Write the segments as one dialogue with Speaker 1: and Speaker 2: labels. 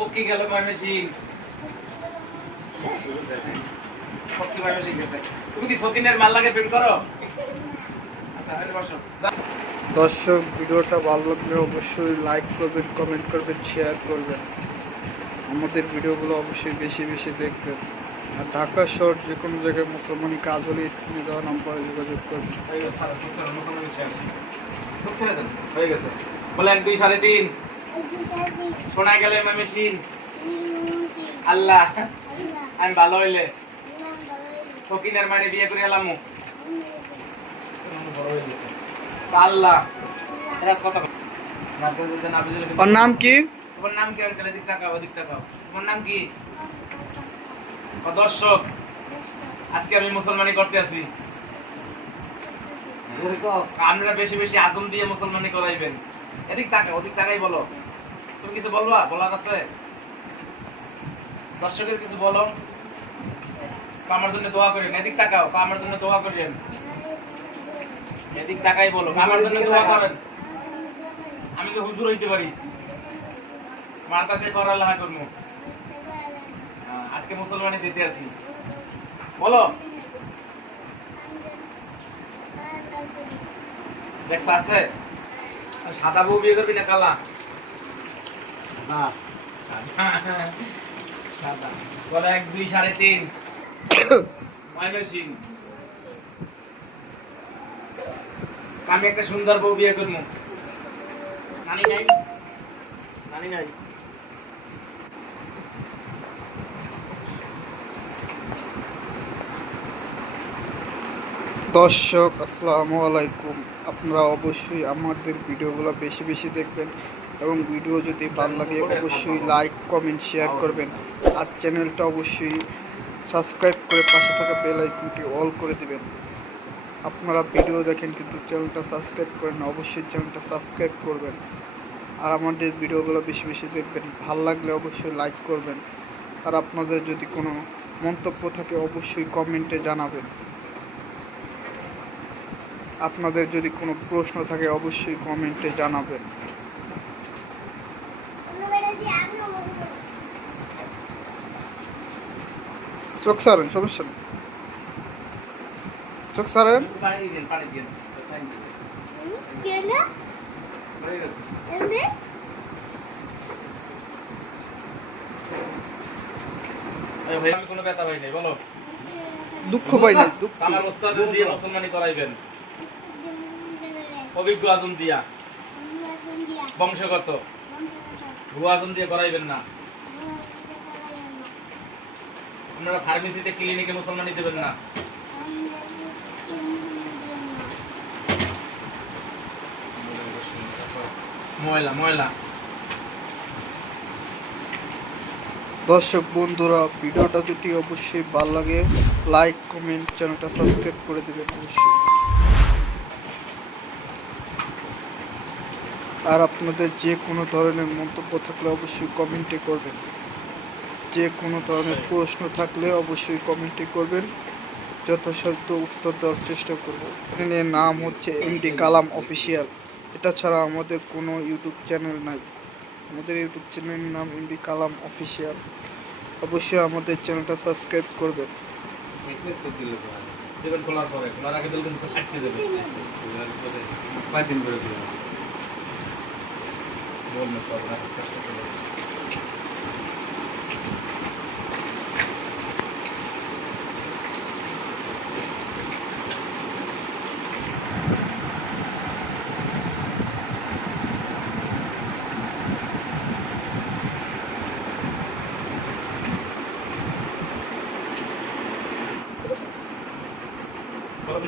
Speaker 1: পক্ষী গেল ময়মনসিং পক্ষী ময়মনসিং গেছে। তুমি কি সকিনের মাল লাগে প্রেম করো? আচ্ছা হলে বসো।
Speaker 2: দর্শক ভিডিওটা ভালো লাগলে অবশ্যই লাইক করবেন কমেন্ট করবেন শেয়ার করবেন। আমাদের ভিডিওগুলো অবশ্যই বেশি বেশি দেখবেন। আর ঢাকা শহর যে কোনো জায়গায় মুসলমানি কাজ হলে স্ক্রিনে দেওয়া নাম্বারে যোগাযোগ করবেন।
Speaker 1: হয়ে গেছে স্যার, চুপ করো, নতুন হয়েছে। চুপ করে দেন, হয়ে গেছে। বলে এক দুই সাড়ে তিন। শোনা গেলে মেশিন। আল্লাহ আমি ভালো হইলে। ফকিনের মানে বিয়ে করে এলাম। আল্লাহ এরা কথা বল। না তো যদি না বুঝলে
Speaker 2: ওর নাম কি?
Speaker 1: তোমার নাম কি? আঙ্কেল এদিক তাকাও ওদিক তাকাও। তোমার নাম কি? দর্শক আজকে আমি মুসলমানি করতে আসি আপনারা বেশি বেশি আজম দিয়ে মুসলমানি করাইবেন। এদিক তাকাও ওদিক তাকাই বলো। তুমি কিছু বলবা? বলার আছে? দর্শকের কিছু বলো। আমার জন্য দোয়া করেন। এদিক তাকাও আমার জন্য দোয়া করেন। এদিক তাকাই বলো আমার জন্য দোয়া করেন। আমি তো হুজুর হইতে পারি। মার্তাসে পড়ালেখা করব। আহ, আজকে মুসলমানি দিতে আছি। বলো। দেখছ আছে? সাদা বউ বিয়ে করবি না কালা? আমি একটা সুন্দর বউ বিয়ে করব। নানি নাই? নানি নাই।
Speaker 2: দর্শক, আসসালামু আলাইকুম। আপনারা অবশ্যই আমাদের ভিডিওগুলো বেশি বেশি দেখবেন। এবং ভিডিও যদি ভালো লাগে, অবশ্যই লাইক কমেন্ট শেয়ার করবেন। আর চ্যানেলটা অবশ্যই সাবস্ক্রাইব করে পাশে থাকা বেল আইকনটি অল করে দিবেন। আপনারা ভিডিও দেখেন কিন্তু চ্যানেলটা সাবস্ক্রাইব করেন অবশ্যই চ্যানেলটা সাবস্ক্রাইব করবেন। আর আমাদের ভিডিওগুলো বেশি বেশি দেখবেন। ভালো লাগলে অবশ্যই লাইক করবেন। আর আপনাদের যদি কোনো মন্তব্য থাকে, অবশ্যই কমেন্টে জানাবেন। আপনাদের যদি কোনো প্রশ্ন থাকে, অবশ্যই কমেন্টে জানাবেন। চোখ সারেন সমস্যা নেই। চোখ সারেন।
Speaker 1: পানি দিন পানি দিন পানি দিন। গেছে। এই ভাই, কোনো ব্যথা পাই নাই বলো
Speaker 2: দুঃখ পাই না দুঃখ।
Speaker 1: আমার ওস্তাদ দিয়ে মুসলমানি করাইবেন। অভিজ্ঞ আজম দিয়া। বংশগত। ভুয়া আজম দিয়ে করাইবেন না। আপনারা ফার্মেসিতে ক্লিনিকে মুসলমানি দেবেন না। ময়লা ময়লা।
Speaker 2: দর্শক, বন্ধুরা, ভিডিওটা যদি অবশ্যই ভালো লাগে লাইক কমেন্ট চ্যানেলটা সাবস্ক্রাইব করে দেবেন অবশ্যই। আর আপনাদের যে কোনো ধরনের মন্তব্য থাকলে অবশ্যই কমেন্টে করবেন। যে কোনো ধরনের প্রশ্ন থাকলে অবশ্যই কমেন্টে করবেন। যথাসাধ্য উত্তর দেওয়ার চেষ্টা করব। এখানে নাম হচ্ছে এমডি কালাম অফিসিয়াল। এটা ছাড়া আমাদের কোনো ইউটিউব চ্যানেল নাই। আমাদের ইউটিউব চ্যানেলের নাম এমডি কালাম অফিসিয়াল। অবশ্যই আমাদের চ্যানেলটা সাবস্ক্রাইব করবেন।
Speaker 1: দেবেন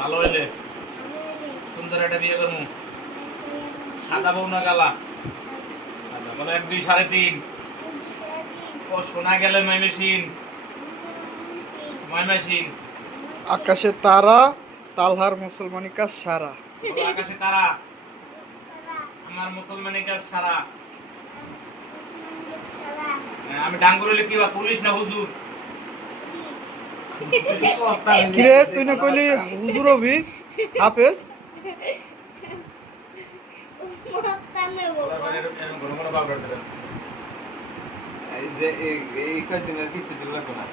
Speaker 1: ভালো হইলে সুন্দর একটা বিয়ে করব। সাদা বউ না গালা? বলো এক দুই সাড়ে তিন। ও শোনা গেলে ময়মেশিন ময়মেশিন
Speaker 2: আকাশে তারা তালহার মুসলমানি কাজ সারা।
Speaker 1: আকাশে তারা। আমার মুসলমানের কাজ সারা। হ্যাঁ, আমি ডাঙ্গুর হলে কি বা পুলিশ না হুজুর?
Speaker 2: কিরে তুই না কইলি হুজুর হবি? হাফেজ?
Speaker 3: এই যে এই- কদিনের কয়দিনের কিছু দিল না।